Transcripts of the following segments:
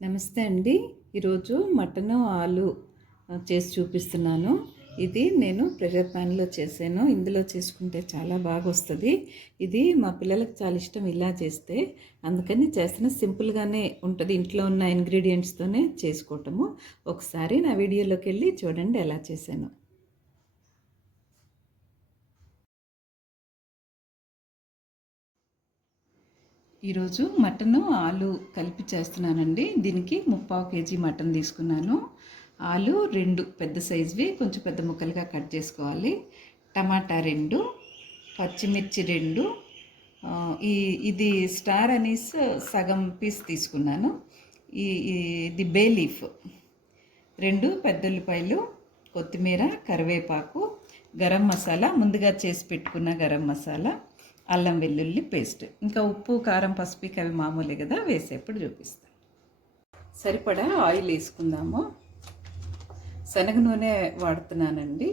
నమస్తే అండి. ఈరోజు మటను ఆలు చేసి చూపిస్తున్నాను. ఇది నేను ప్రెషర్ ప్యాన్‌లో చేశాను. ఇందులో చేసుకుంటే చాలా బాగా వస్తది. ఇది మా పిల్లలకు చాలా ఇష్టం ఇలా చేస్తే. అందుకని చేస్తున్న సింపుల్‌గానే ఉంటది. ఇంట్లో ఉన్న ఇంగ్రీడియెంట్స్‌తోనే చేసుకోవటము. ఒకసారి నా వీడియోలోకెళ్ళి చూడండి ఎలా చేశానో. ఈరోజు మటను ఆలు కలిపి చేస్తున్నానండి. దీనికి 3/4 కేజీ మటన్ తీసుకున్నాను. ఆలు 2 పెద్ద సైజువి కొంచెం పెద్ద ముక్కలుగా కట్ చేసుకోవాలి. టమాటా 2, పచ్చిమిర్చి 2, ఇది స్టార్ అనీస్ సగం పీస్ తీసుకున్నాను. ఇది బే లీఫ్ 2 పెద్ద ఉల్లిపాయలు, కొత్తిమీర, కరివేపాకు, గరం మసాలా ముందుగా చేసి పెట్టుకున్న గరం మసాలా, అల్లం వెల్లుల్లి పేస్ట్, ఇంకా ఉప్పు కారం పసుపు అవి మామూలే కదా, వేసేప్పుడు చూపిస్తాను. సరిపడా ఆయిల్ వేసుకుందాము. శనగ నూనె వాడుతున్నానండి.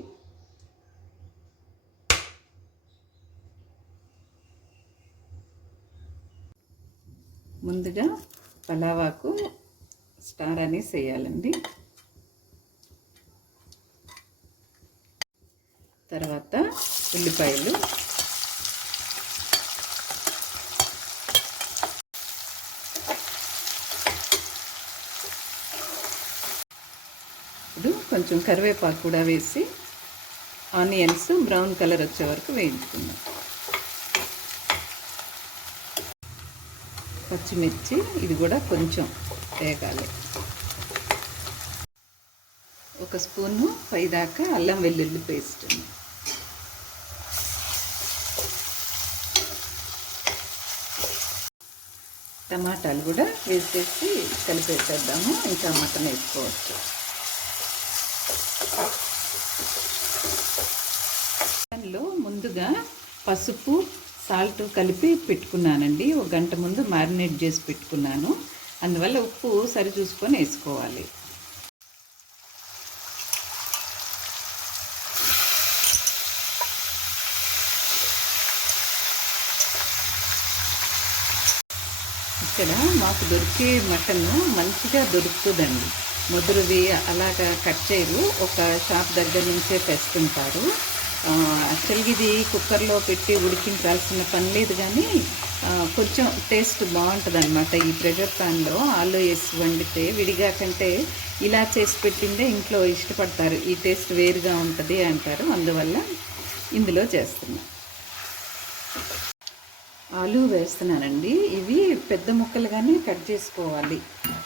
ముందుగా పలావాకు స్టార్ అనీస్ వేయాలండి. తర్వాత ఉల్లిపాయలు, ఇప్పుడు కొంచెం కరివేపాకు కూడా వేసి ఆనియన్స్ బ్రౌన్ కలర్ వచ్చే వరకు వేయించుకుందాం. పచ్చిమిర్చి ఇది కూడా కొంచెం వేగాలి. 1 స్పూను పైదాకా అల్లం వెల్లుల్లి పేస్ట్, టమాటాలు కూడా వేసేసి కలిపేసేద్దాము. ఇంకా మటన్ వేసుకోవచ్చు. మటన్లో ముందుగా పసుపు సాల్ట్ కలిపి పెట్టుకున్నానండి. 1 గంట ముందు మ్యారినేట్ చేసి పెట్టుకున్నాను. అందువల్ల ఉప్పు సరి చూసుకొని వేసుకోవాలి. ఇక్కడ మాకు దొరికే మటన్ మంచిగా దొరుకుతుందండి. ముదురువి అలాగా కట్ చేయరు. ఒక షాప్ దగ్గర నుంచే తెస్తుంటారు. యాక్చువల్గా ఇది కుక్కర్లో పెట్టి ఉడికించాల్సిన పని లేదు, కానీ కొంచెం టేస్ట్ బాగుంటుంది అనమాట. ఈ ప్రెషర్ ప్యాన్లో ఆలు వేసి వండితే విడిగా కంటే ఇలా చేసి పెట్టిందే ఇంట్లో ఇష్టపడతారు. ఈ టేస్ట్ వేరుగా ఉంటుంది అంటారు. అందువల్ల ఇందులో చేస్తున్నాను. ఆలు వేస్తున్నానండి. ఇవి పెద్ద ముక్కలుగానే కట్ చేసుకోవాలి.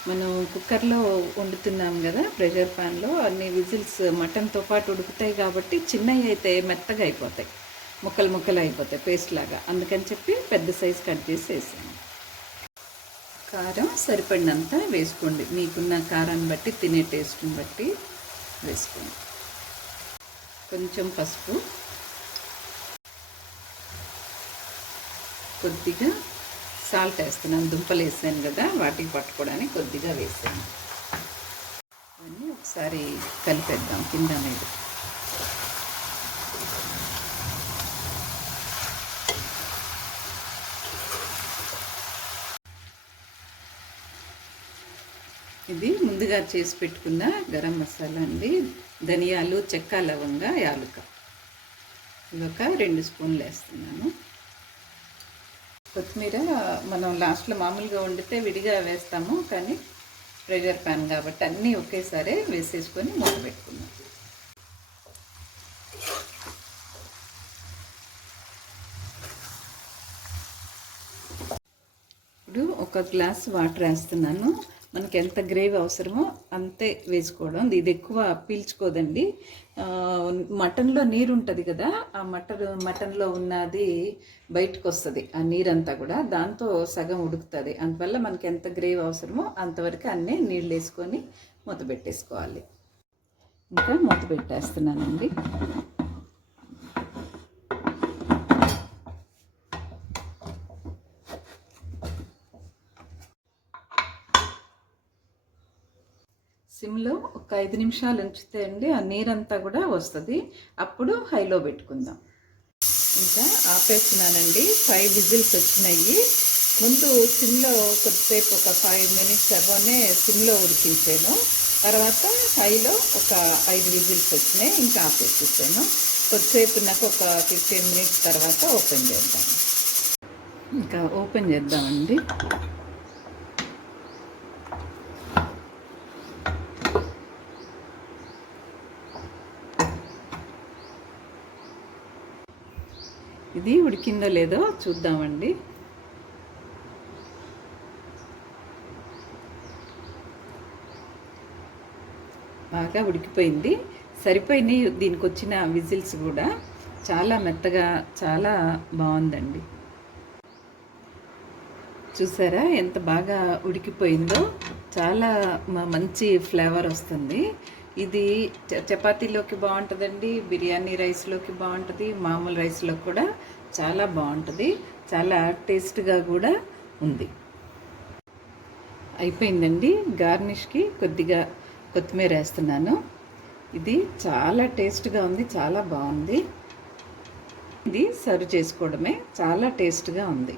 మనం కుక్కర్లో వండుతున్నాం కదా ప్రెషర్ ప్యాన్లో, అన్ని విజిల్స్ మటన్తో పాటు ఉడుకుతాయి కాబట్టి చిన్నవి అయితే మెత్తగా అయిపోతాయి, ముక్కలు ముక్కలు అయిపోతాయి పేస్ట్ లాగా. అందుకని చెప్పి పెద్ద సైజు కట్ చేసి వేసాను. కారం సరిపడినంత వేసుకోండి. మీకున్న కారాన్ని బట్టి, తినే టేస్ట్ని బట్టి వేసుకోండి. కొంచెం పసుపు, కొద్దిగా సాల్ట్ వేస్తున్నాను. దుంపలు వేసాను కదా, వాటికి పట్టుకోవడానికి కొద్దిగా వేసాను. అన్నీ ఒకసారి కలిపేద్దాం కింద మీద. ఇది ముందుగా చేసి పెట్టుకున్న గరం మసాలా అండి. ధనియాలు, చెక్క, లవంగ, యాలుక, ఇవి ఒక 2 స్పూన్లు వేస్తున్నాను. కొత్తిమీర మనం లాస్ట్లో మామూలుగా వండితే విడిగా వేస్తాము, కానీ ప్రెషర్ ప్యాన్ కాబట్టి అన్నీ ఒకేసారి వేసేసుకొని మూత పెట్టుకుందాం. ఇప్పుడు 1 గ్లాస్ వాటర్ వేస్తున్నాను. మనకి ఎంత గ్రేవీ అవసరమో అంతే వేసుకోవడం. ఇది ఎక్కువ పీల్చుకోదండి. మటన్లో నీరు ఉంటుంది కదా, ఆ మటన్లో ఉన్నది బయటకు వస్తుంది, ఆ నీరంతా కూడా. దాంతో సగం ఉడుకుతుంది. అందువల్ల మనకి ఎంత గ్రేవీ అవసరమో అంతవరకు అన్నీ నీళ్ళు వేసుకొని మూత పెట్టేసుకోవాలి. ఇంకా మూత పెట్టేస్తున్నానండి. సిమ్లో ఒక 5 నిమిషాలు ఉంచితే అండి ఆ నీరంతా కూడా వస్తుంది. అప్పుడు హైలో పెట్టుకుందాం. ఇంకా ఆపేస్తున్నానండి. 5 విజిల్స్ వచ్చినాయి. ముందు సిమ్లో కొద్దిసేపు ఒక 5 మినిట్స్ అవ్వనే సిమ్లో ఉడికించాను. తర్వాత హైలో ఒక 5 విజిల్స్ వచ్చినాయి, ఇంకా ఆపేసేసాను. కొద్దిసేపు నాకు ఒక 15 మినిట్స్ తర్వాత ఓపెన్ చేద్దాం. ఇంకా ఓపెన్ చేద్దామండి. ఇది ఉడికిందో లేదో చూద్దామండి. బాగా ఉడికిపోయింది, సరిపోయినాయి. దీనికి వచ్చిన విజిల్స్ కూడా చాలా మెత్తగా, చాలా బాగుందండి. చూసారా ఎంత బాగా ఉడికిపోయిందో, చాలా మంచి ఫ్లేవర్ వస్తుంది. ఇది చపాతీలోకి బాగుంటుందండి, బిర్యానీ రైస్లోకి బాగుంటుంది, మామూలు రైస్లో కూడా చాలా బాగుంటుంది, చాలా టేస్ట్గా కూడా ఉంది. అయిపోయిందండి. గార్నిష్కి కొద్దిగా కొత్తిమీర వేస్తున్నాను. ఇది చాలా టేస్ట్గా ఉంది, చాలా బాగుంది. ఇది సర్వ్ చేసుకోవడమే, చాలా టేస్ట్గా ఉంది.